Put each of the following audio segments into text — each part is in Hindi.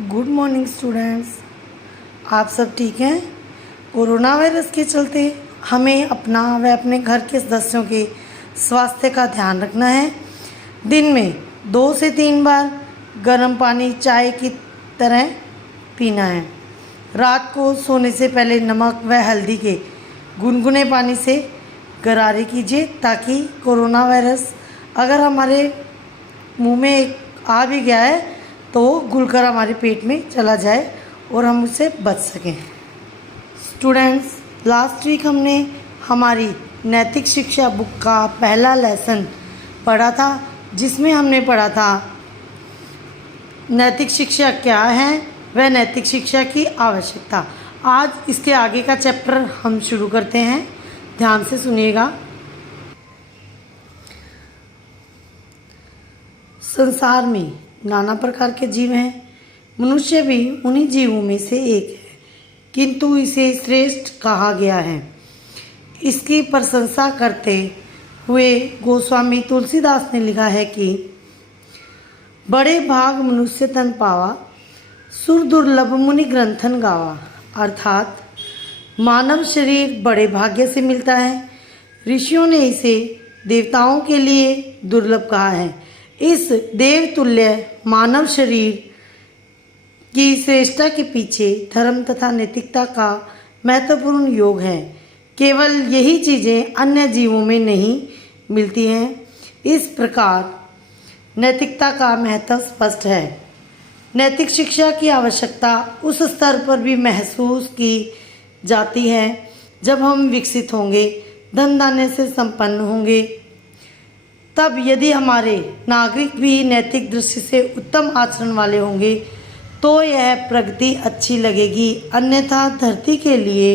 Good morning students. आप सब ठीक हैं? कोरोना वायरस के चलते हमें अपना व अपने घर के सदस्यों के स्वास्थ्य का ध्यान रखना है। दिन में 2 से 3 बार गर्म पानी चाय की तरह पीना है। रात को सोने से पहले नमक व हल्दी के गुनगुने पानी से गरारे कीजिए ताकि कोरोना वायरस अगर हमारे मुंह में आ भी गया है तो घुलकर हमारे पेट में चला जाए और हम उससे बच सकें। स्टूडेंट्स, लास्ट वीक हमने हमारी नैतिक शिक्षा बुक का पहला लेसन पढ़ा था, जिसमें हमने पढ़ा था नैतिक शिक्षा क्या है व नैतिक शिक्षा की आवश्यकता। आज इसके आगे का चैप्टर हम शुरू करते हैं। ध्यान से सुनिएगा। संसार में नाना प्रकार के जीव हैं। मनुष्य भी उन्हीं जीवों में से एक है, किंतु इसे श्रेष्ठ कहा गया है। इसकी प्रशंसा करते हुए गोस्वामी तुलसीदास ने लिखा है कि बड़े भाग मनुष्य तन पावा, सुर दुर्लभ मुनि ग्रंथन गावा। अर्थात मानव शरीर बड़े भाग्य से मिलता है। ऋषियों ने इसे देवताओं के लिए दुर्लभ कहा है। इस देवतुल्य मानव शरीर की श्रेष्ठता के पीछे धर्म तथा नैतिकता का महत्वपूर्ण योग है। केवल यही चीज़ें अन्य जीवों में नहीं मिलती हैं। इस प्रकार नैतिकता का महत्व स्पष्ट है। नैतिक शिक्षा की आवश्यकता उस स्तर पर भी महसूस की जाती है जब हम विकसित होंगे, धन धान्य से संपन्न होंगे। तब यदि हमारे नागरिक भी नैतिक दृष्टि से उत्तम आचरण वाले होंगे तो यह प्रगति अच्छी लगेगी, अन्यथा धरती के लिए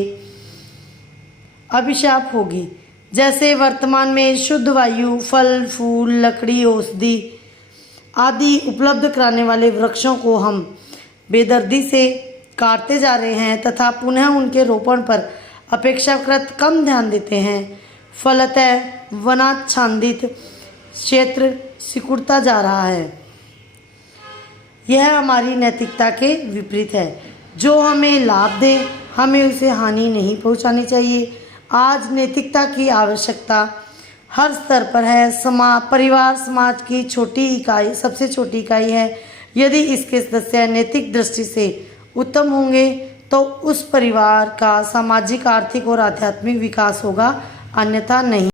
अभिशाप होगी। जैसे वर्तमान में शुद्ध वायु, फल फूल, लकड़ी, औषधि आदि उपलब्ध कराने वाले वृक्षों को हम बेदर्दी से काटते जा रहे हैं तथा पुनः उनके रोपण पर अपेक्षाकृत कम ध्यान देते हैं। फलतः वनाच्छादित क्षेत्र सिकुड़ता जा रहा है। यह हमारी नैतिकता के विपरीत है। जो हमें लाभ दे, हमें उसे हानि नहीं पहुंचानी चाहिए। आज नैतिकता की आवश्यकता हर स्तर पर है। परिवार समाज की छोटी इकाई, सबसे छोटी इकाई है। यदि इसके सदस्य नैतिक दृष्टि से उत्तम होंगे तो उस परिवार का सामाजिक, आर्थिक और आध्यात्मिक विकास होगा, अन्यथा नहीं।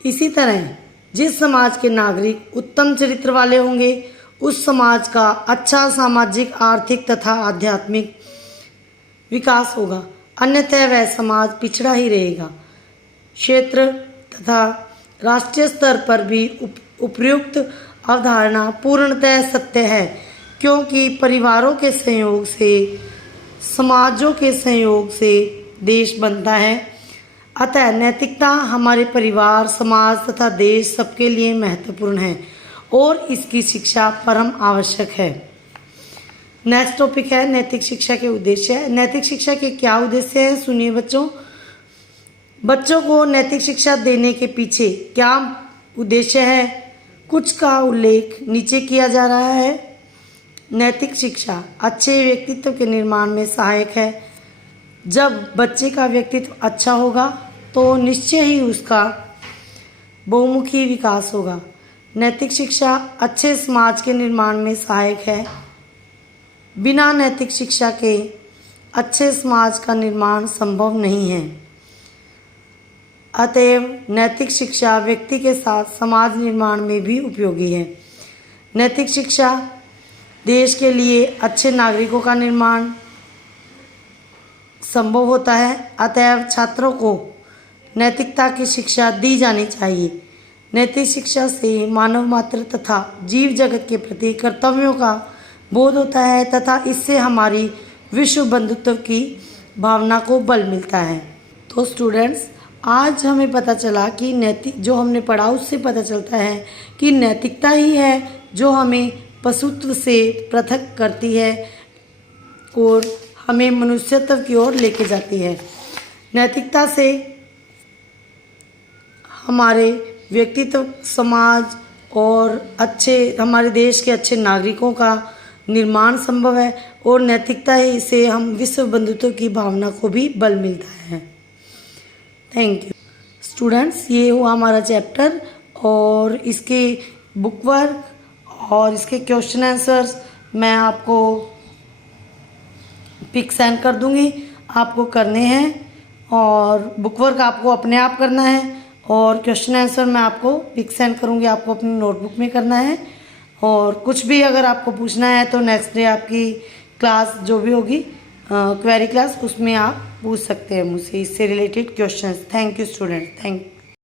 इसी तरह जिस समाज के नागरिक उत्तम चरित्र वाले होंगे, उस समाज का अच्छा सामाजिक, आर्थिक तथा आध्यात्मिक विकास होगा, अन्यथा वह समाज पिछड़ा ही रहेगा। क्षेत्र तथा राष्ट्रीय स्तर पर भी उपयुक्त अवधारणा पूर्णतः सत्य है, क्योंकि परिवारों के सहयोग से, समाजों के सहयोग से देश बनता है। अतः नैतिकता हमारे परिवार, समाज तथा देश सबके लिए महत्वपूर्ण है और इसकी शिक्षा परम आवश्यक है। नेक्स्ट टॉपिक है नैतिक शिक्षा के उद्देश्य। नैतिक शिक्षा के क्या उद्देश्य है, सुनिए बच्चों। बच्चों को नैतिक शिक्षा देने के पीछे क्या उद्देश्य है, कुछ का उल्लेख नीचे किया जा रहा है। नैतिक शिक्षा अच्छे व्यक्तित्व के निर्माण में सहायक है। जब बच्चे का व्यक्तित्व अच्छा होगा तो निश्चय ही उसका बहुमुखी विकास होगा। नैतिक शिक्षा अच्छे समाज के निर्माण में सहायक है। बिना नैतिक शिक्षा के अच्छे समाज का निर्माण संभव नहीं है। अतएव नैतिक शिक्षा व्यक्ति के साथ समाज निर्माण में भी उपयोगी है। नैतिक शिक्षा देश के लिए अच्छे नागरिकों का निर्माण संभव होता है। अतएव छात्रों को नैतिकता की शिक्षा दी जानी चाहिए। नैतिक शिक्षा से मानव मात्र तथा जीव जगत के प्रति कर्तव्यों का बोध होता है तथा इससे हमारी विश्व बंधुत्व की भावना को बल मिलता है। तो स्टूडेंट्स, आज हमें पता चला कि जो हमने पढ़ा उससे पता चलता है कि नैतिकता ही है जो हमें पशुत्व से पृथक करती है और हमें मनुष्यत्व की ओर लेके जाती है। नैतिकता से हमारे व्यक्तित्व, समाज और हमारे देश के अच्छे नागरिकों का निर्माण संभव है और नैतिकता ही से हम विश्व बंधुत्व की भावना को भी बल मिलता है। थैंक यू स्टूडेंट्स, ये हुआ हमारा चैप्टर और इसके बुक वर्क और इसके क्वेश्चन आंसर्स मैं आपको पिक सेंड कर दूंगी, आपको करने हैं और बुक वर्क आपको अपने आप करना है और क्वेश्चन आंसर मैं आपको पिक सेंड करूंगी, आपको अपनी नोटबुक में करना है। और कुछ भी अगर आपको पूछना है तो नेक्स्ट डे आपकी क्लास जो भी होगी क्वेरी क्लास, उसमें आप पूछ सकते हैं मुझसे इससे related questions. Thank you student, thank